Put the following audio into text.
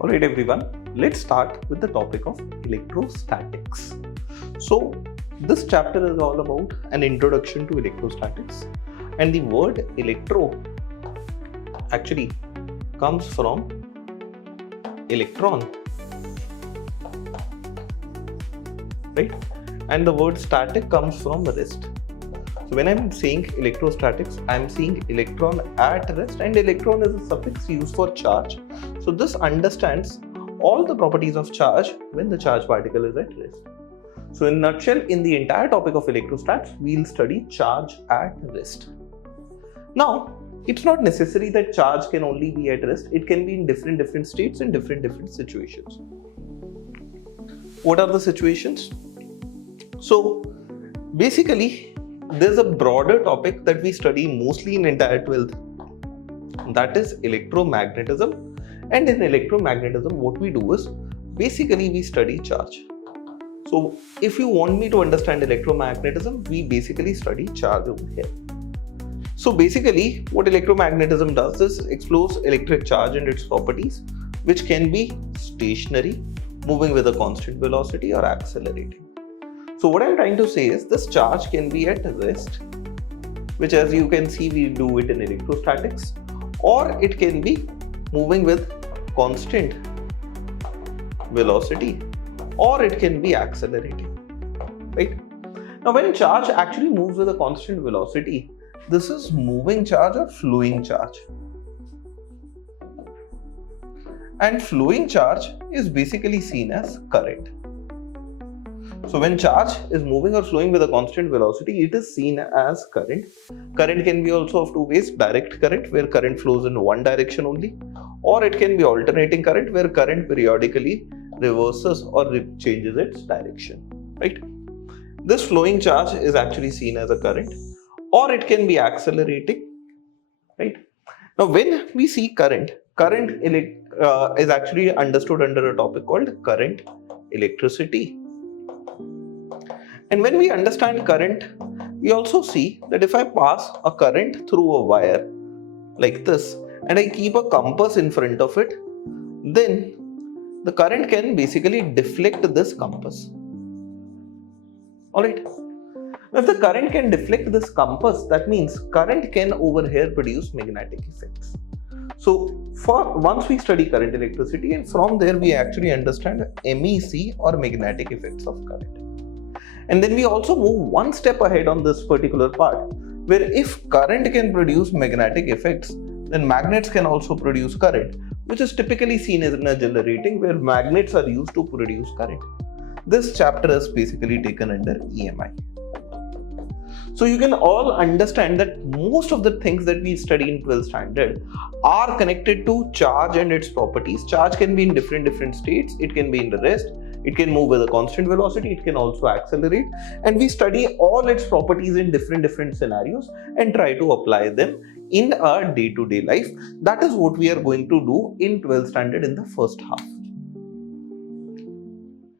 Alright everyone, let's start with the topic of electrostatics. So this chapter is all about an introduction to electrostatics, and the word electro actually comes from electron, right? And the word static comes from rest. So when I'm saying electrostatics, I'm saying electron at rest, and electron is a suffix used for charge. So this understands all the properties of charge when the charge particle is at rest. So in a nutshell, in the entire topic of electrostats, we'll study charge at rest. Now, it's not necessary that charge can only be at rest. It can be in different states in different situations. What are the situations? So basically, there's a broader topic that we study mostly in entire 12th, that is electromagnetism. And in electromagnetism, what we do is basically we study charge. So if you want me to understand electromagnetism, we basically study charge over here. So basically what electromagnetism does is explores electric charge and its properties, which can be stationary, moving with a constant velocity, or accelerating. So what I'm trying to say is this charge can be at rest, which as you can see we do it in electrostatics, or it can be moving with constant velocity, or it can be accelerating, right? Now when charge actually moves with a constant velocity, this is moving charge or flowing charge. And flowing charge is basically seen as current. So when charge is moving or flowing with a constant velocity, it is seen as current. Current can be also of two ways: direct current, where current flows in one direction only, or it can be alternating current, where current periodically reverses or changes its direction, right? This flowing charge is actually seen as a current, or it can be accelerating, right? Now when we see current is actually understood under a topic called current electricity. And when we understand current, we also see that if I pass a current through a wire like this, and I keep a compass in front of it, then the current can basically deflect this compass. Alright. If the current can deflect this compass, that means current can over here produce magnetic effects. So once we study current electricity, and from there we actually understand MEC or magnetic effects of current. And then we also move one step ahead on this particular part, where if current can produce magnetic effects, then magnets can also produce current, which is typically seen as in a generating, where magnets are used to produce current. This chapter is basically taken under EMI. So you can all understand that most of the things that we study in 12th standard are connected to charge and its properties. Charge can be in different states. It can be in the rest. It can move with a constant velocity. It can also accelerate. And we study all its properties in different scenarios and try to apply them in our day-to-day life. That is what we are going to do in 12th standard in the first half.